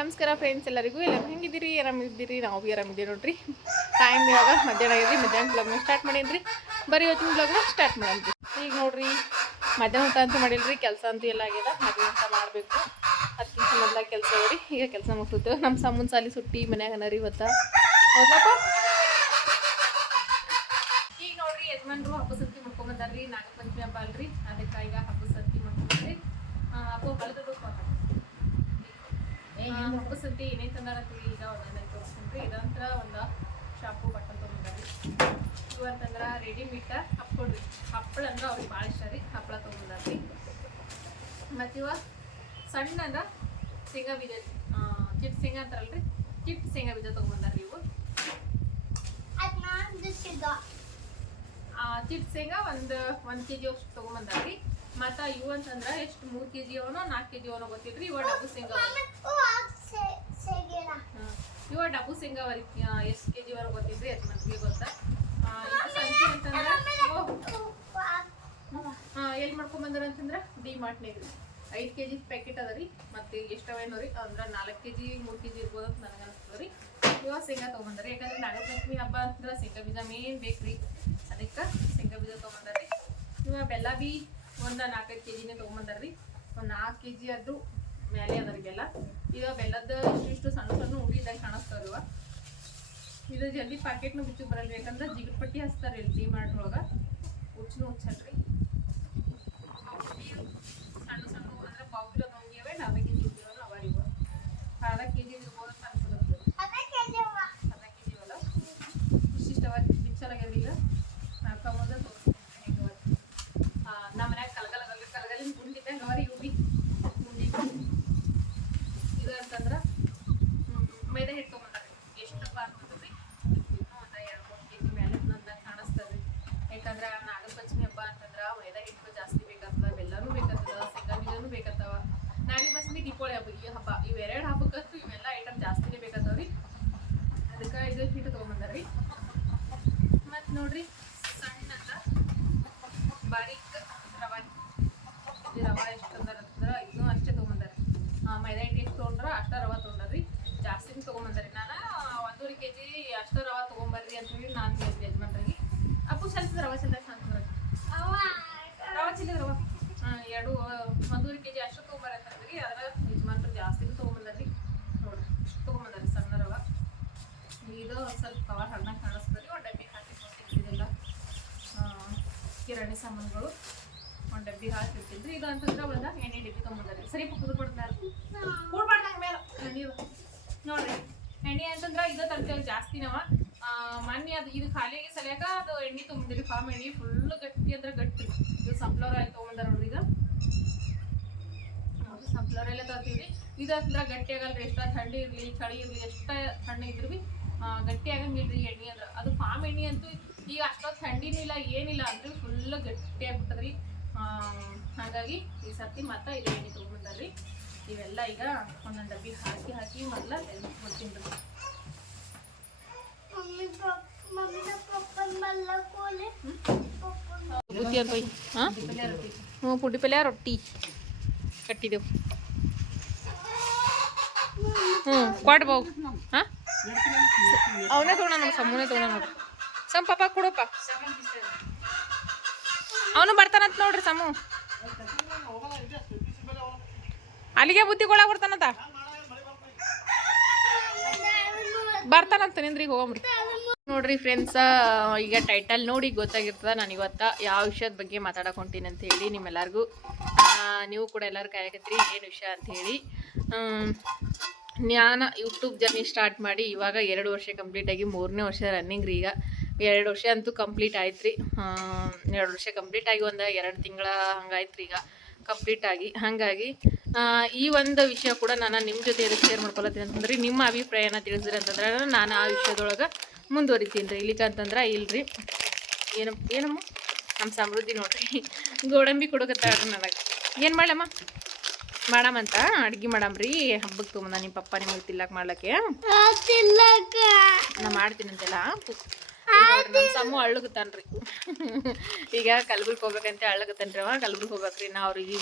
ನಮಸ್ಕಾರ ಫ್ರೆಂಡ್ಸ್ ಎಲ್ಲರಿಗೂ. ಎಲ್ಲರೂ ಹೆಂಗಿದ್ದೀರಿ? ಆರಾಮಿದ್ದೀರಿ? ನಾವು ಭೀ ಆರಾಮಿದ್ದೀವಿ ನೋಡ್ರಿ. ಟೈಮ್ ಇವಾಗ ಮಧ್ಯಾಹ್ನ ಆಗಿದ್ರಿ. ಮಧ್ಯಾಹ್ನ ಬ್ಲಾಗ್ನ ಸ್ಟಾರ್ಟ್ ಮಾಡಿದ್ರಿ. ಬರೀ ಇವತ್ತಿನ ಬ್ಲಾಗ್ನ ಸ್ಟಾರ್ಟ್ ಮಾಡಿದ್ರಿ ಈಗ ನೋಡ್ರಿ, ಮಧ್ಯಾಹ್ನ ಊಟ ಅಂತೂ ಮಾಡಿಲ್ರಿ. ಕೆಲಸ ಅಂತೂ ಎಲ್ಲ ಆಗ್ಯದ. ಮದುವೆ ಊಟ ಮಾಡಬೇಕು. ಅದಕ್ಕಿಂತ ಮೊದಲ ಕೆಲಸ ರೀ ಈಗ ಕೆಲಸ ಮುಗಿಸುತ್ತೆ ನಮ್ಮ ಸಾಮೂನ್ ಸಾಲಿ ಸುಟ್ಟಿ, ಮನ್ಯಾಗ ರೀ ಇವತ್ತ. ಹೌದಪ್ಪ ಈಗ ನೋಡ್ರಿ, ಯಜಮಾನ್ರು ಹಬ್ಬ ಸತ್ತಿ ಮಾಡ್ಕೊಂಬಂದಾರ್ರಿ ನಾಗಪಂಚಮಿ ಹಬ್ಬ ಅಲ್ರಿ. ಅದಕ್ಕೆ ಈಗ ಹಬ್ಬ ಸತ್ತಿ ಮಾಡ್ಕೊಂಡ್ರಿ ಹಬ್ಬ ಬಲದ ಹಬ್ಬ ಸತಿ ಏನೇ ತಂದಾರ ಅಂತೇಳಿ ಈಗ ಒಂದೊಂದೇ ತೋರಿಸ್ಕೊಂಡ್ರಿ ಇದಂತ್ರ ಒಂದು ಶಾಪು ಬಟ್ಟನ್ ತೊಗೊಂಡ್ರಿ ಇವತ್ತಂದ್ರ ರೆಡಿಮೇಡ್ ಹಪ್ಕೊಡ್ರಿ ಹಪ್ಪಳ ಅಂದ್ರೆ ಅವ್ರಿಗೆ ಭಾಳ ಇಷ್ಟ ರೀ. ಹಪ್ಪಳ ತೊಗೊಂಡಾರ್ರಿ ಮತ್ತು ಇವ ಸಣ್ಣ ಅಂದ್ರ ಶೇಂಗಾ ಬೀಜ ಚಿಟ್ ಶೇಂಗಾ ಅಂತಾರಲ್ರಿ. ಚಿಟ್ ಶೇಂಗಾ ಬೀಜ ತೊಗೊಂಬಂದಾರ್ರಿ ಇವು. ಚಿಟ್ ಶೇಂಗಾ ಒಂದು ಒಂದು ಕೆ ಜಿ ಅಷ್ಟು ತೊಗೊಂಬಂದಾರ್ರಿ ಮತ್ತು ಇವು ಅಂತಂದ್ರೆ ಎಷ್ಟು ಮೂರ್ ಕೆಜಿ ಅವನೋ ನಾಲ್ಕು ಕೆಜಿ ಅವನೋ ಗೊತ್ತಿಲ್ರಿ ಇವ ಡಬ್ಬು ಹ್ಮ್. ಇವ ಡಬ್ಬು ಶೇಂಗಾ ಎಷ್ಟು ಕೆಜಿ ಜಿ ವರೆಗೆ ಗೊತ್ತಿದ್ರಿ ಅದು ನನಗೆ ಗೊತ್ತಾ ಇದು ಸಂಖ್ಯೆ ಅಂತಂದ್ರೆ ಎಲ್ಲಿ ಮಾಡ್ಕೊಂಬಂದಾರ ಅಂತಂದ್ರೆ ಡಿ ಮಾರ್ಟ್ ಐದು ಕೆ ಜಿ ಪ್ಯಾಕೆಟ್ ಅದ ರೀ ಮತ್ತು ಎಷ್ಟವೇನೋ ರೀ ಅಂದ್ರೆ ನಾಲ್ಕು ಕೆಜಿ ಮೂರು ಕೆ ಜಿ ಇರ್ಬೋದು ಅಂತ ನನಗೆ ಅನಿಸ್ತದೆ ರೀ. ಇವಾಗ ಶೇಂಗಾ ತೊಗೊಂಬಂದಾರಿ ಯಾಕಂದ್ರೆ ನಾಗಪಂಚಮಿ ಹಬ್ಬ ಅಂತಂದ್ರೆ ಶೇಂಗಾ ಬೀಜ ಮೇನ್ ಬೇಕ್ರಿ. ಅದಕ್ಕೆ ಶೇಂಗಾ ಬೀಜ ತೊಗೊಂಬಂದಾರಿ ಇವಾಗ ಬೆಲ್ಲ ಬಿ ಒಂದು ನಾಲ್ಕೈದು ಕೆ ಜಿನೇ ತೊಗೊಂಬಂದಾರ್ರಿ. ಒಂದು ನಾಲ್ಕು ಕೆ ಜಿ ಅದು ಮೇಲೆ ಅದರಿಗೆಲ್ಲ. ಈಗ ಬೆಲ್ಲದ ಇಷ್ಟಿಷ್ಟು ಇಷ್ಟು ಸಣ್ಣ ಸಣ್ಣ ಉಡಿ ಇದ್ದಾಗ ಕಾಣಿಸ್ತಾವ ಇದು ಜಲ್ದಿ ಪ್ಯಾಕೆಟ್ನ ಮುಚ್ಚು ಬರಲ್ಲ ಯಾಕಂದ್ರೆ ಜಿಗಿಟ್ ಪಟ್ಟಿ ಹಚ್ತಾರೆ ಇಲ್ಲಿ ಟೀ ಮಾಡ್ರೊಳಗೆ ಒಳಗೆ. ಉಚ್ಚನು ಉಚ್ಚಲ್ರಿ ಸಣ್ಣ ಸಣ್ಣ ಅಂದ್ರೆ ಕಿಲೋ ತೊಗೊಂಡಿವೆ ಅರ್ಧ ಕೆ ಜಿ ಇರ್ತೀವಲ್ಲ ಅವ ಇವು ಅರ್ಧ ಕೆ ಜಿ ಇರ್ಬೋದು ಅಂತ ಅನ್ಸುತ್ತೆ ಅರ್ಧ ಕೆ ಜಿ ಅಲ್ಲ ಇಷ್ಟಿಷ್ಟವ ಮಿಕ್ಸರ್ ಈಗ ಹಾಕೊಂಬಂದ ತೋರಿಸ್ತೀನಿ ಹೆಂಗೆ ನಮ್ಮ ಮನ್ಯಾಗ ಕಲಗಲ ಕಲಗಲ ಕಲಗಲಿನ ಗುಂಡಿದ್ದಂಗೆ ಅವರಿ ಇವ್ರಿ ಗುಂಡಿ ಇದು ಅಂತಂದ್ರೆ ಹ್ಮ್, ಮೈದಾ ಹಿಟ್ಟು ತೊಗೊಂಡ್ರಿ ಎಷ್ಟಪ್ಪ ಅಂತಂದ್ರಿ ಒಂದು ಎರಡು ಮೂರು ಕೆ ಜಿ ಮೇಲೆ ನಂದಂಗೆ ಕಾಣಿಸ್ತದೆ. ಯಾಕಂದ್ರೆ ನಾಗರ ಪಂಚಮಿ ಹಬ್ಬ ಅಂತಂದ್ರೆ ಮೈದಾ ಹಿಟ್ಟು ಜಾಸ್ತಿ ಬೇಕಾಗ್ತದ ಬೆಲ್ಲನೂ ಬೇಕಾಗ್ತದ ಶೇಂಗಾ ಬೀಜನೂ ಬೇಕಾಗ್ತವ ನಾಗರ ದೀಪಾವಳಿ ಹಬ್ಬ, ಈ ಹಬ್ಬ ಇವೆರಡು ಹಬ್ಬಕ್ಕಂತೂ ಇವೆಲ್ಲ ಐಟಮ್ ಜಾಸ್ತಿನೇ ಬೇಕಾಗ್ತಾವ್ರಿ ಅದಕ್ಕೆ ಇದು ಹಿಟ್ಟು ತೊಗೊಂಬಂದಾರ್ರಿ. ಮತ್ತು ನೋಡ್ರಿ ಸಣ್ಣ ಬಾರೀಕ್ ರವಾ ಇದು ರವಾ ಎಷ್ಟು ತಂದಾರ ಅಂತಂದ್ರೆ ಇದೂ ಅಷ್ಟೇ ತೊಗೊಂಬಂದಾರೆ ಮೈದಾ ಹಿಟ್ಟು ಎಷ್ಟು ತೊಗೊಂಡ್ರ ಅಷ್ಟ ರವಾ ತೊಗೊಂಡ್ರಿ ಜಾಸ್ತಿನೂ ತೊಗೊಂಬಂದಾರೆ ನಾನು ಒಂದೂವರೆ ಕೆ ಜಿ ಅಷ್ಟು ರವಾ ತೊಗೊಂಬರ್ರಿ ಅಂತ ಹೇಳಿ ನಾನು ಹೇಳಿದ್ದೆ ಯಜಮಾನ್ರಿಗೆ ಚೆಲ್ಲಿದ ಹಾಂ, ಎರಡು ಕೆ ಜಿ ಅಷ್ಟು ಅದ್ರ ಯಜಮಾನ್ರು ಜಾಸ್ತಿನೂ ಸ್ವಲ್ಪ ಕವರ್ ಕಾಣಿಸ್ತದೆ ಒಂದು ಡಬ್ಬಿ ಹಾಕಿ ಕಿರಾಣಿ ಸಾಮಾನುಗಳು. ಒಂದು ಡಬ್ಬಿ ಹಾಕಿರ್ತಿದ್ರಿ ಇದು ಅಂತಂದ್ರೆ ಒಂದು ಎಣ್ಣೆ ಡಬ್ಬಿ ತೊಗೊಂಬಂದಾರೆ ಸರಿ ಕುದು ಕೊಡ್ತಾರೆ ಮೇಲೆ. ನೋಡ್ರಿ, ಎಣ್ಣೆ ಅಂತಂದ್ರೆ ಇದು ತರ್ತೇವೆ ಜಾಸ್ತಿ ಮೊನ್ನೆ ಅದು ಇದು ಖಾಲಿಯಾಗಿ ಸಲಿಯಾಕ ಅದು ಎಣ್ಣೆ ತುಂಬಿದ್ರಿ ಫಾರ್ಮ್ ಎಣ್ಣೆ ಫುಲ್ ಗಟ್ಟಿ ಅಂದ್ರೆ ಗಟ್ಟಿ. ಇದು ಸಂಪ್ಲೋರ್ ಆಯಿಲ್ ತೊಗೊಂಡಾರ ನೋಡ್ರಿ ಈಗ. ಸಂಪ್ಲೋರ್ ಎಲ್ಲ ತರ್ತೀವಿ ಇದು ಅಂದ್ರೆ ಗಟ್ಟಿ ಆಗಲ್ರಿ, ಎಷ್ಟ ಥಂಡಿ ಇರಲಿ, ಚಳಿ ಇರಲಿ, ಎಷ್ಟ ಥಂಡಿ ಇದ್ರು ಬಿ ಗಟ್ಟಿ ಆಗಂಗಿಲ್ರಿ ಎಣ್ಣೆ ಅಂದ್ರೆ. ಅದು ಫಾರ್ಮ್ ಎಣ್ಣೆ ಅಂತೂ ಈಗ ಅಷ್ಟೊಂದು ಥಂಡಿನಿಲ್ಲ ಏನಿಲ್ಲ ಅಂದ್ರೆ ಫುಲ್ ಗಟ್ಟಿ ಆಗ್ಬಿಟ್ಟದ್ರಿ. ಹಾಗಾಗಿ ಈ ಸರ್ತಿ ಮತ್ತೆ ಇದು ಎಣ್ಣೆ ತೊಗೊಂಡ್ರಿ ಇವೆಲ್ಲ ಈಗ ಒಂದೊಂದು ಡಬ್ಬಿ ಹಾಕಿ ಹಾಕಿ ಮೊದಲ ಕೊಡ್ತೀನಿ ಬುತ್ತಿ ಅಂತ ಹಾಂ? ಹ್ಞೂ ಪುಡಿ ಪಲ್ಯ, ರೊಟ್ಟಿ. ಕಟ್ಟಿದೆವು. ಹ್ಞೂ ಕೊಡ್ಬೋ ಹಾಂ? ಅವನೇ ತೊಗೊಂಡ ನೋಡಿ, ಸಮ್ಮನೆ ತೊಗೊಂಡ ನೋಡ್ರಿ ಸಮ್, ಪಾಪ ಕೊಡಪ್ಪ. ಅವನು ಬರ್ತಾನಂತ ನೋಡ್ರಿ ಸಮು ಅಲ್ಲಿಗೆ ಬುದ್ಧಿ ಕೊಡಕ್ಕೆ ಬರ್ತಾನಂತ? ಬರ್ತಾನಂತ ನಿಂದ್ರಿ ಹೋಗಮ್ರಿ ನೋಡ್ರಿ ಫ್ರೆಂಡ್ಸ್ ಈಗ ಟೈಟಲ್ ನೋಡಿ ಗೊತ್ತಾಗಿರ್ತದ, ನಾನು ಇವತ್ತ ಯಾವ ವಿಷಯದ ಬಗ್ಗೆ ಮಾತಾಡಕ್ ಹೊಂಟೀನಿ ಅಂತ ಹೇಳಿ ನಿಮ್ಮೆಲ್ಲರಿಗೂ. ನೀವು ಕೂಡ ಎಲ್ಲರೂ ಕಾಯಕತ್ರಿ, ಏನು ವಿಷಯ ಅಂತ ಹೇಳಿ. ಜ್ಞಾನ ಯೂಟ್ಯೂಬ್ ಜರ್ನಿ ಸ್ಟಾರ್ಟ್ ಮಾಡಿ ಇವಾಗ ಎರಡು ವರ್ಷ ಕಂಪ್ಲೀಟ್ ಆಗಿ ಮೂರನೇ ವರ್ಷ ರನ್ನಿಂಗ್ ರೀ ಈಗ. ಎರಡು ವರ್ಷ ಅಂತೂ ಕಂಪ್ಲೀಟ್ ಆಯ್ತು ರೀ ಎರಡು ವರ್ಷ ಕಂಪ್ಲೀಟ್ ಆಗಿ ಒಂದು ಎರಡು ತಿಂಗಳ ಹಂಗಾಯ್ತು ರೀ ಈಗ. ಕಂಪ್ಲೀಟ್ ಆಗಿ, ಹಾಗಾಗಿ ಈ ಒಂದು ವಿಷಯ ಕೂಡ ನಾನು ನಿಮ್ಮ ಜೊತೆ ಎದಕ್ಕೆ ಶೇರ್ ಮಾಡ್ಕೊಳತ್ತೀನಿ ಅಂತಂದ್ರೆ ನಿಮ್ಮ ಅಭಿಪ್ರಾಯನ ತಿಳಿಸಿರಿ ಅಂತಂದ್ರೆ ನಾನು ಆ ವಿಷಯದೊಳಗೆ ಮುಂದುವರಿತೀನಿ ರೀ ಇಲ್ಲಿಕ ಅಂತಂದ್ರೆ ಇಲ್ರಿ. ಏನು, ಏನಮ್ಮ? ನಮ್ಮ ಸಮೃದ್ಧಿ ನೋಡ್ರಿ. ಗೋಡಂಬಿ ಕೊಡಕತ್ತಾಳ ನನಗೆ ಏನು ಮಾಡಮ್ಮ ಮಾಡಮಂತ ಅಡ್ಗೆ ಮಾಡಮ್ರಿ. ಹಬ್ಬಕ್ಕೆ ತೊಗೊಂಡ ನಿಮ್ಮ ಪಪ್ಪ ನಿಮಗೆ ತಿಲ್ಲಕ್ಕೆ ಮಾಡ್ಲಕ್ಕೆ. ನಾ ಮಾಡ್ತೀನಿ ಅಂತೆಲ್ಲ ನಮ್ಮ ಸಮ್ಮ ಅಳ್ಳಗತಾನ್ರಿ ಈಗ ಕಲ್ಬುರ್ಗಿ ಹೋಗ್ಬೇಕಂತ ಅಳ್ಳಗತಾನ್ರಿ ಅವ ಕಲ್ಬುರ್ಗಿ ಹೋಗ್ಬೇಕ್ರಿ. ನಾ ಅವ್ರಿಗೆ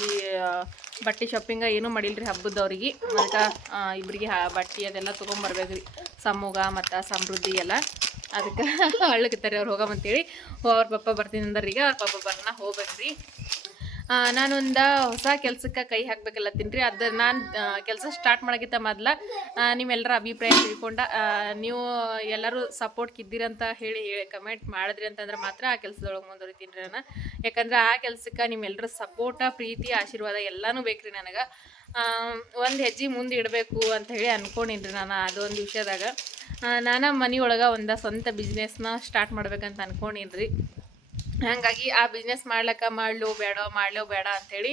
ಬಟ್ಟೆ ಶಾಪಿಂಗ ಏನೂ ಮಾಡಿಲ್ರಿ ಹಬ್ಬದವ್ರಿಗೆ ಅದಕ್ಕೆ ಇಬ್ರಿಗೆ ಹಾ ಬಟ್ಟೆ ಅದೆಲ್ಲ ತೊಗೊಂಬರ್ಬೇಕ್ರಿ. ಸಮೂಗ ಮತ್ತು ಸಮೃದ್ಧಿ ಎಲ್ಲ. ಅದಕ್ಕೆ ಅಳ್ಳಗತ್ತಾರೆ ಅವ್ರು ಹೋಗಮಂತೇಳಿ. ಅವ್ರ ಪಪ್ಪ ಬರ್ತೀನಿ ಅಂದ್ರೆ ಈಗ ಅವ್ರ ಪಪ್ಪ ಬರ್ನ ಹೋಗ್ಬೇಕ್ರಿ. ನಾನೊಂದ ಹೊಸ ಕೆಲಸಕ್ಕೆ ಕೈ ಹಾಕ್ಬೇಕಲ್ಲತ್ತೀನಿ ರೀ ಅದು ನಾನು ಕೆಲಸ ಸ್ಟಾರ್ಟ್ ಮಾಡೋಕ್ಕಿಂತ ಮೊದಲ ನೀವೆಲ್ಲರ ಅಭಿಪ್ರಾಯ ತಿಳ್ಕೊಂಡ ನೀವು ಎಲ್ಲರೂ ಸಪೋರ್ಟ್ ಇದ್ದೀರಂತ ಹೇಳಿ ಹೇಳಿ ಕಮೆಂಟ್ ಮಾಡಿದ್ರಿ ಅಂತಂದ್ರೆ ಮಾತ್ರ ಆ ಕೆಲಸದೊಳಗೆ ಮುಂದುವರಿತೀನಿ ರೀ ನಾನು. ಯಾಕಂದ್ರೆ ಆ ಕೆಲಸಕ್ಕೆ ನಿಮ್ಮೆಲ್ಲರ ಸಪೋರ್ಟ ಪ್ರೀತಿ, ಆಶೀರ್ವಾದ ಎಲ್ಲನೂ ಬೇಕ್ರಿ ನನಗೆ. ಒಂದು ಹೆಜ್ಜೆ ಮುಂದೆ ಇಡಬೇಕು ಅಂತ ಹೇಳಿ ಅನ್ಕೊಂಡಿನ್ರಿ ರೀ ನಾನು ಅದೊಂದು ವಿಷಯದಾಗ. ನಾನು ಮನೆಯೊಳಗೆ ಒಂದು ಸ್ವಂತ ಬಿಸ್ನೆಸ್ನ ಸ್ಟಾರ್ಟ್ ಮಾಡ್ಬೇಕಂತ ಅಂದ್ಕೊಂಡಿನಿ ರೀ. ಹಾಗಾಗಿ ಆ ಬಿಸ್ನೆಸ್ ಮಾಡ್ಲಕ್ಕ ಮಾಡ್ಲು, ಬೇಡ ಮಾಡ್ಲೋ, ಬೇಡ ಅಂಥೇಳಿ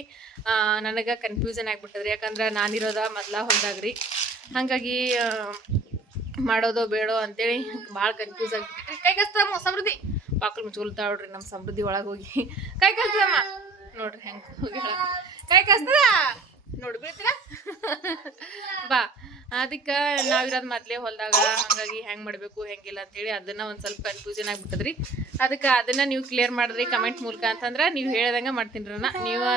ನನಗೆ ಕನ್ಫ್ಯೂಷನ್ ಆಗಿಬಿಟ್ಟದ್ರಿ. ಯಾಕಂದ್ರೆ ನಾನಿರೋದ ಮೊದ್ಲ ಹೊಂದಾಗ್ರಿ ಹಾಗಾಗಿ ಮಾಡೋದೋ ಬೇಡೋ ಅಂತೇಳಿ ಭಾಳ ಕನ್ಫ್ಯೂಸ್ ಆಗ್ಬಿಟ್ಟಿ ಕೈ ಕಸ್ತಮ್ಮ ಸಮೃದ್ಧಿ? ಬಾಕಲ್ ಮುಚ್ಕೊಳ್ತಾ ನೋಡ್ರಿ ನಮ್ಮ ಸಮೃದ್ಧಿ ಒಳಗೆ ಹೋಗಿ. ಕೈ ಕಸ್ತಮ್ಮ ನೋಡ್ರಿ ಹೆಂಗೆ ಹೋಗಿ ಕೈ ಕಸ್ತದ ನೋಡಿ ಬಾ. ಅದಕ್ಕೆ ನಾವಿರೋದು ಮೊದಲೇ ಹೊಲ್ದಾಗ ಹಾಗಾಗಿ ಹೆಂಗೆ ಮಾಡಬೇಕು, ಹೆಂಗಿಲ್ಲ ಅಂತೇಳಿ ಅದನ್ನ ಒಂದು ಸ್ವಲ್ಪ ಕನ್ಫ್ಯೂಷನ್ ಆಗಿಬಿಟ್ಟದ್ರಿ. ಅದಕ್ಕೆ ಅದನ್ನ ನೀವು ಕ್ಲಿಯರ್ ಮಾಡಿದ್ರಿ ಕಮೆಂಟ್ ಮೂಲಕ ಅಂತಂದ್ರೆ ನೀವು ಹೇಳ್ದಂಗೆ ಮಾಡ್ತೀನಿ ರೀ ನೀವು,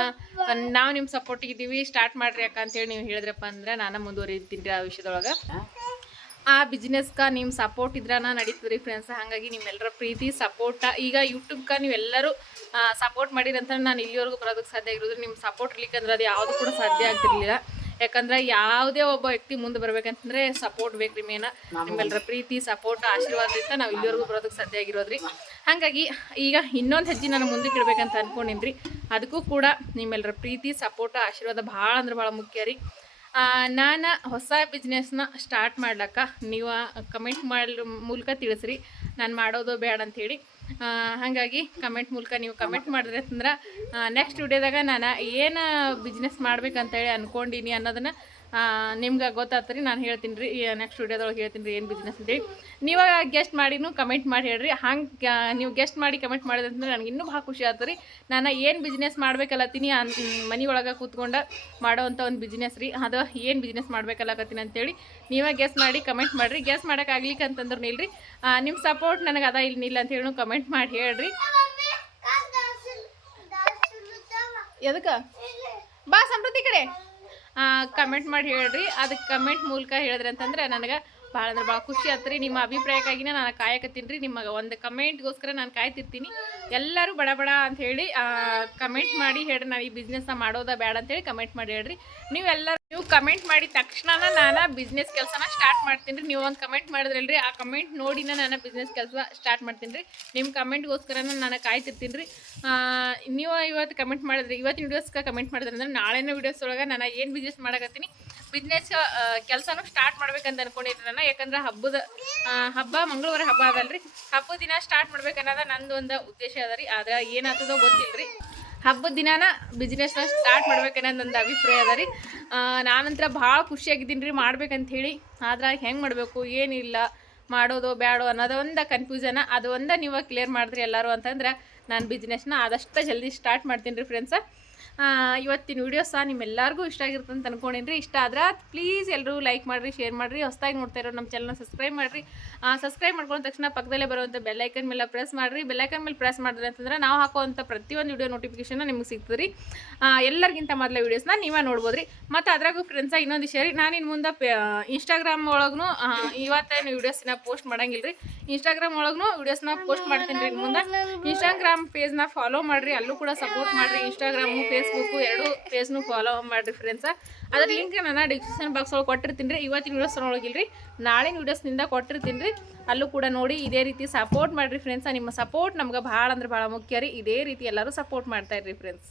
ನಾವು ನಿಮ್ಮ ಸಪೋರ್ಟಿಗೆ ಇದ್ದೀವಿ ಸ್ಟಾರ್ಟ್ ಮಾಡ್ರಿ ಅಕ್ಕ ಅಂತೇಳಿ ನೀವು ಹೇಳಿದ್ರಪ್ಪ ಅಂದ್ರೆ ನಾನು ಮುಂದುವರಿತೀನಿ ಆ ವಿಷಯದೊಳಗೆ. ಆ ಬಿಸ್ನೆಸ್ಕ ನಿಮ್ಮ ಸಪೋರ್ಟ್ ಇದ್ರನ ನಡೀತದ್ರಿ ಫ್ರೆಂಡ್ಸ್ ಹಾಗಾಗಿ ನಿಮ್ಮೆಲ್ಲರ ಪ್ರೀತಿ ಸಪೋರ್ಟ ಈಗ ಯೂಟ್ಯೂಬ್ಗೆ ನೀವೆಲ್ಲರೂ ಸಪೋರ್ಟ್ ಮಾಡಿರಂತ ನಾನು ಇಲ್ಲಿವರೆಗೂ ಬರೋದಕ್ಕೆ ಸಾಧ್ಯ ಆಗಿರೋದು ನಿಮ್ಮ ಸಪೋರ್ಟ್ ಇರ್ಲಿಕ್ಕಂದ್ರೆ ಅದು ಯಾವುದು ಕೂಡ ಸಾಧ್ಯ ಆಗ್ತಿರ್ಲಿಲ್ಲ. ಯಾಕಂದ್ರೆ ಯಾವುದೇ ಒಬ್ಬ ವ್ಯಕ್ತಿ ಮುಂದೆ ಬರ್ಬೇಕಂತಂದ್ರೆ ಸಪೋರ್ಟ್ ಬೇಕ್ರಿ ಮೇನ. ನಿಮ್ಮೆಲ್ಲರ ಪ್ರೀತಿ ಸಪೋರ್ಟ್ ಆಶೀರ್ವಾದದಿಂದ ನಾವು ಇಲ್ಲಿವರೆಗೂ ಬರೋದಕ್ಕೆ ಸಾಧ್ಯ ಆಗಿರೋದ್ರಿ. ಹಾಗಾಗಿ ಈಗ ಇನ್ನೊಂದು ಹೆಜ್ಜೆ ನಾನು ಮುಂದಕ್ಕೆ ಇಡ್ಬೇಕಂತ ಅನ್ಕೊಂಡಿನ್ರಿ. ಅದಕ್ಕೂ ಕೂಡ ನಿಮ್ಮೆಲ್ಲರ ಪ್ರೀತಿ ಸಪೋರ್ಟ್ ಆಶೀರ್ವಾದ ಭಾಳ ಅಂದ್ರೆ ಭಾಳ ಮುಖ್ಯ ರೀ. ನಾನು ಹೊಸ ಬಿಸ್ನೆಸ್ನ ಸ್ಟಾರ್ಟ್ ಮಾಡ್ಲಕ್ಕ ನೀವು ಕಮೆಂಟ್ ಮಾಡಲು ಮೂಲಕ ತಿಳಿಸ್ರಿ. ನಾನು ಮಾಡೋದು ಬೇಡ ಅಂಥೇಳಿ ಹಾಗಾಗಿ ಕಮೆಂಟ್ ಮೂಲಕ ನೀವು ಕಮೆಂಟ್ ಮಾಡಿದ್ರೆ ಅಂತಂದ್ರೆ ನೆಕ್ಸ್ಟ್ ವಿಡಿಯೋದಾಗ ನಾನು ಏನು ಬಿಸ್ನೆಸ್ ಮಾಡ್ಬೇಕಂತೇಳಿ ಅಂದ್ಕೊಂಡೀನಿ ಅನ್ನೋದನ್ನು ನಿಮ್ಗೆ ಗೊತ್ತಾಗ್ತರಿ ನಾನು ಹೇಳ್ತೀನಿ ರೀ ನೆಕ್ಸ್ಟ್ ವಿಡಿಯೋದೊಳಗೆ ಹೇಳ್ತೀನಿ ರೀ ಏನು ಬಿಸ್ನೆಸ್ ಅಂತೇಳಿ ನೀವಾಗ ಗೆಸ್ಟ್ ಮಾಡಿನೂ ಕಮೆಂಟ್ ಮಾಡಿ ಹೇಳ್ರಿ ಹಂಗೆ ನೀವು ಗೆಸ್ಟ್ ಮಾಡಿ ಕಮೆಂಟ್ ಮಾಡಿದ್ರೆ ನನಗೆ ಇನ್ನೂ ಭಾಳ ಖುಷಿ ಆಯ್ತು ರೀ. ನಾನು ಏನು ಬಿಸ್ನೆಸ್ ಮಾಡ್ಬೇಕಲ್ಲತ್ತೀನಿ ಮನೆ ಒಳಗೆ ಕೂತ್ಕೊಂಡು ಮಾಡೋವಂಥ ಒಂದು ಬಿಸ್ನೆಸ್ ರೀ ಅದು ಏನು ಬಿಸ್ನೆಸ್ ಮಾಡ್ಬೇಕಲ್ಲಕತ್ತೀನಿ ಅಂತೇಳಿ ನೀವೇ ಗೆಸ್ ಮಾಡಿ ಕಮೆಂಟ್ ಮಾಡಿರಿ. ಗೆಸ್ ಮಾಡೋಕ್ಕಾಗ್ಲಿಕ್ಕೆ ಅಂತಂದ್ರೆ ನಿಲ್ರಿ. ನಿಮ್ಮ ಸಪೋರ್ಟ್ ನನಗೆ ಅದ ಇಲ್ಲಿ ಇಲ್ಲ ಅಂತ ಹೇಳಿ ಕಮೆಂಟ್ ಮಾಡಿ ಹೇಳ್ರಿ. ಎದಕ್ಕೆ? ಬಾ ಸಮೃದ್ಧಿ ಕಡೆ. ಕಮೆಂಟ್ ಮಾಡಿ ಹೇಳ್ರಿ. ಅದಕ್ಕೆ ಕಮೆಂಟ್ ಮೂಲಕ ಹೇಳಿದ್ರಿ ಅಂತಂದ್ರೆ ನನಗೆ ಭಾಳ ಅಂದ್ರೆ ಭಾಳ ಖುಷಿ ಆತ್ರಿ. ನಿಮ್ಮ ಅಭಿಪ್ರಾಯಕ್ಕಾಗಿನೇ ನಾನು ಕಾಯಕತ್ತೀನಿ ರೀ. ನಿಮಗೆ ಒಂದು ಕಮೆಂಟ್ಗೋಸ್ಕರ ನಾನು ಕಾಯ್ತಿರ್ತೀನಿ. ಎಲ್ಲರೂ ಬಡ ಬಡ ಅಂತ ಹೇಳಿ ಕಮೆಂಟ್ ಮಾಡಿ ಹೇಳ್ರಿ, ನಾವು ಈ ಬಿಸ್ನೆಸ್ನ ಮಾಡೋದ ಬೇಡ ಅಂತ ಹೇಳಿ ಕಮೆಂಟ್ ಮಾಡಿ ಹೇಳ್ರಿ. ನೀವೆಲ್ಲರೂ ನೀವು ಕಮೆಂಟ್ ಮಾಡಿದ ತಕ್ಷಣ ನಾನು ಬಿಸ್ನೆಸ್ ಕೆಲಸನ ಸ್ಟಾರ್ಟ್ ಮಾಡ್ತೀನಿ ರೀ. ನೀವು ಒಂದು ಕಮೆಂಟ್ ಮಾಡಿದ್ರಲ್ರಿ, ಆ ಕಮೆಂಟ್ ನೋಡಿನ ನಾನು ಬಿಸ್ನೆಸ್ ಕೆಲಸ ಸ್ಟಾರ್ಟ್ ಮಾಡ್ತೀನಿ ರೀ. ನಿಮ್ಮ ಕಮೆಂಟ್ಗೋಸ್ಕರ ನಾನು ಕಾಯ್ತಿರ್ತೀನಿ ರೀ. ನೀವು ಇವತ್ತು ಕಮೆಂಟ್ ಮಾಡಿದ್ರಿ, ಇವತ್ತಿನ ವಿಡಿಯೋಸ್ಗೆ ಕಮೆಂಟ್ ಮಾಡಿದ್ರೆ ಅಂದ್ರೆ ನಾಳೆನ ವಿಡಿಯೋಸ್ ಒಳಗೆ ನಾನು ಏನು ಬಿಸ್ನೆಸ್ ಮಾಡಕತ್ತೀನಿ? ಬಿಸ್ನೆಸ್ ಕೆಲಸನೂ ಸ್ಟಾರ್ಟ್ ಮಾಡ್ಬೇಕಂತ ಅನ್ಕೊಂಡಿದ್ರಿ ನಾನು. ಯಾಕಂದ್ರೆ ಹಬ್ಬದ ಹಬ್ಬ ಮಂಗಳವಾರ ಹಬ್ಬ ಅದಲ್ರಿ. ಹಬ್ಬದ ದಿನ ಸ್ಟಾರ್ಟ್ ಮಾಡ್ಬೇಕನ್ನೋದ ನಂದು ಒಂದು ಉದ್ದೇಶ ಅದ ರೀ, ಆದ್ರೆ ಏನಾಗ್ತದೋ ಗೊತ್ತಿಲ್ರಿ. ಹಬ್ಬದ ದಿನಾನ ಬಿಸ್ನೆಸ್ನ ಸ್ಟಾರ್ಟ್ ಮಾಡ್ಬೇಕನ್ನೋದು ಒಂದು ಅಭಿಪ್ರಾಯ ಅದ ರೀ. ನಾನಂತರ ಭಾಳ ಖುಷಿಯಾಗಿದ್ದೀನಿ ರೀ ಮಾಡ್ಬೇಕಂತ ಹೇಳಿ. ಆದ್ರೆ ಹೆಂಗೆ ಮಾಡಬೇಕು, ಏನಿಲ್ಲ, ಮಾಡೋದು ಬ್ಯಾಡೋ ಅನ್ನೋದು ಒಂದು ಕನ್ಫ್ಯೂಸನ ಅದು ನೀವು ಕ್ಲಿಯರ್ ಮಾಡಿದ್ರಿ ಎಲ್ಲರೂ ಅಂತಂದ್ರೆ ನಾನು ಬಿಸ್ನೆಸ್ನ ಆದಷ್ಟು ಜಲ್ದಿ ಸ್ಟಾರ್ಟ್ ಮಾಡ್ತೀನಿ ರೀ ಫ್ರೆಂಡ್ಸ ಇವತ್ತಿನ ವಿಡಿಯೋ ಸಹ ನಿಮ್ಮೆಲ್ಲರಿಗೂ ಇಷ್ಟ ಆಗಿರುತ್ತೆ ಅಂತ ಅನ್ಕೊಂಡೇನಿ ರೀ ಇಷ್ಟ ಆದ್ರೆ ಪ್ಲೀಸ್ ಎಲ್ಲರೂ ಲೈಕ್ ಮಾಡಿರಿ ಶೇರ್ ಮಾಡಿರಿ, ಹೊಸ್ದಾಗಿ ನೋಡ್ತಾ ಇರೋ ನಮ್ಮ ಚಾನಲ್ನ ಸಬ್ಸ್ಕ್ರೈಬ್ ಮಾಡಿರಿ. ಸಬ್ಸ್ಕ್ರೈಬ್ ಮಾಡ್ಕೊಂಡ ತಕ್ಷಣ ಪಕ್ಕದಲ್ಲೇ ಬರುವಂಥ ಬೆಲ್ಲೈಕನ್ ಮೇಲೆ ಪ್ರೆಸ್ ಮಾಡಿರಿ. ಬೆಲ್ಲೈಕನ್ ಮೇಲೆ ಪ್ರೆಸ್ ಮಾಡಿದ್ರೆ ಅಂತಂದ್ರೆ ನಾವು ಹಾಕುವಂಥ ಪ್ರತಿಯೊಂದು ವಿಡಿಯೋ ನೋಟಿಫಿಕೇಶನ್ ನಿಮ್ಗೆ ಸಿಗ್ತದೆ ರೀ. ಎಲ್ಲರಿಗಿಂತ ಮೊದಲ ವೀಡಿಯೋಸ್ನ ನೀವೇ ನೋಡ್ಬೋದು ರೀ ಮತ್ತು ಅದ್ರಾಗೂ ಫ್ರೆಂಡ್ಸ ಇನ್ನೊಂದು ಶೇರಿ ನಾನು ಇನ್ನು ಮುಂದೆ ಇನ್ಸ್ಟಾಗ್ರಾಮ್ ಒಳಗೂ ಇವತ್ತೇನು ವೀಡಿಯೋಸ್ನ ಪೋಸ್ಟ್ ಮಾಡಂಗಿಲ್ಲ ರೀ ಇನ್ಸ್ಟಾಗ್ರಾಮ್ ಒಳಗೂ ವೀಡಿಯೋಸ್ನ ಪೋಸ್ಟ್ ಮಾಡ್ತೀನಿ ರೀ ಇನ್ನು ಮುಂದೆ. ಇನ್ಸ್ಟಾಗ್ರಾಮ್ ಪೇಜ್ನ ಫಾಲೋ ಮಾಡಿರಿ. ಅಲ್ಲೂ ಕೂಡ ಸಪೋರ್ಟ್ ಮಾಡಿರಿ. ಇನ್ಸ್ಟಾಗ್ರಾಮು ಫೇಸ್ಬುಕ್ಕು ಎರಡು ಪೇಜ್ನು ಫಾಲೋ ಮಾಡಿರಿ ಫ್ರೆಂಡ್ಸ ಅದ್ರ ಲಿಂಕ್ ನಾನು ಡಿಸ್ಕ್ರಿಪ್ಷನ್ ಬಾಕ್ಸ್ ಒಳಗೆ ಕೊಟ್ಟಿರ್ತೀನಿ ರೀ. ಇವತ್ತಿನ ವೀಡಿಯೋಸ್ ರೀ ನಾಳಿನ ವೀಡಿಯೋಸ್ನಿಂದ ಕೊಟ್ಟಿರ್ತೀನಿ ರೀ. ಅಲ್ಲೂ ಕೂಡ ನೋಡಿ ಇದೇ ರೀತಿ ಸಪೋರ್ಟ್ ಮಾಡಿರಿ ಫ್ರೆಂಡ್ಸ ನಿಮ್ಮ ಸಪೋರ್ಟ್ ನಮ್ಗೆ ಭಾಳ ಅಂದ್ರೆ ಭಾಳ ಮುಖ್ಯ ರೀ. ಇದೇ ರೀತಿ ಎಲ್ಲರೂ ಸಪೋರ್ಟ್ ಮಾಡ್ತಾ ಇರ್ರಿ ಫ್ರೆಂಡ್ಸ್